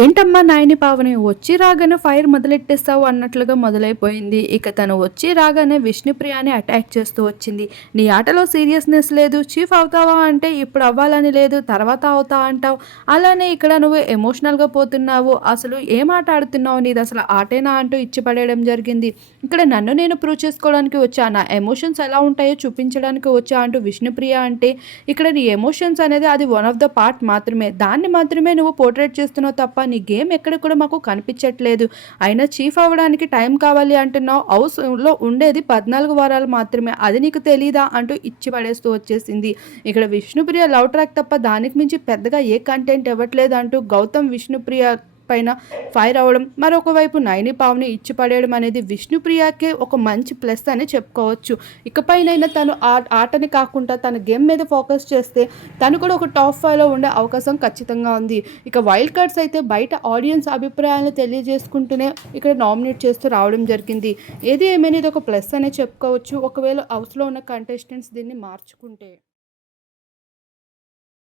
ఏంటమ్మా నాయని పావని వచ్చి రాగానే ఫైర్ మొదలెట్టేస్తావు అన్నట్లుగా మొదలైపోయింది. ఇక తను వచ్చి రాగానే విష్ణుప్రియాని అటాక్ చేస్తూ వచ్చింది. నీ ఆటలో సీరియస్నెస్ లేదు చీఫ్ అవుతావా అంటే ఇప్పుడు అవ్వాలని లేదు తర్వాత అవుతా అంటావు. అలానే ఇక్కడ నువ్వు ఎమోషనల్గా పోతున్నావు. అసలు ఏం ఆట ఆడుతున్నావు? నీది అసలు ఆటేనా అంటూ ఇచ్చి పడేయడం జరిగింది. ఇక్కడ నన్ను నేను ప్రూవ్ చేసుకోవడానికి వచ్చా? నా ఎమోషన్స్ ఎలా ఉంటాయో చూపించడానికి వచ్చా అంటూ విష్ణుప్రియ అంటే ఇక్కడ నీ ఎమోషన్స్ అనేది అది వన్ ఆఫ్ ద పార్ట్ మాత్రమే. దాన్ని మాత్రమే నువ్వు పోర్ట్రేట్ చేస్తున్నావు తప్ప నీ గేమ్ ఎక్కడ కూడా మాకు కనిపించట్లేదు. అయినా చీఫ్ అవ్వడానికి టైం కావాలి అంటున్నావు. హౌస్లో ఉండేది పద్నాలుగు వారాలు మాత్రమే. అది నీకు తెలీదా? అంటూ ఇచ్చి పడేస్తూ వచ్చేసింది. ఇక్కడ విష్ణుప్రియ లవ్ ట్రాక్ తప్ప దానికి మించి పెద్దగా ఏ కంటెంట్ ఇవ్వట్లేదు అంటూ గౌతమ్ విష్ణుప్రియ పైన ఫైర్ అవ్వడం మరొక వైపు నైని పావుని ఇచ్చి పడేయడం అనేది విష్ణుప్రియకే ఒక మంచి ప్లస్ అని చెప్పుకోవచ్చు. ఇకపైనైనా తను ఆ ఆటని కాకుండా తన గేమ్ మీద ఫోకస్ చేస్తే తను కూడా ఒక టాప్ ఫైవ్లో ఉండే అవకాశం ఖచ్చితంగా ఉంది. ఇక వైల్డ్ కార్డ్స్ అయితే బయట ఆడియన్స్ అభిప్రాయాలను తెలియజేసుకుంటూనే ఇక్కడ నామినేట్ చేస్తూ రావడం జరిగింది. ఏది ఏమైనా ఇది ఒక ప్లస్ అనే చెప్పుకోవచ్చు. ఒకవేళ హౌస్లో ఉన్న కంటెస్టెంట్స్ దీన్ని మార్చుకుంటే.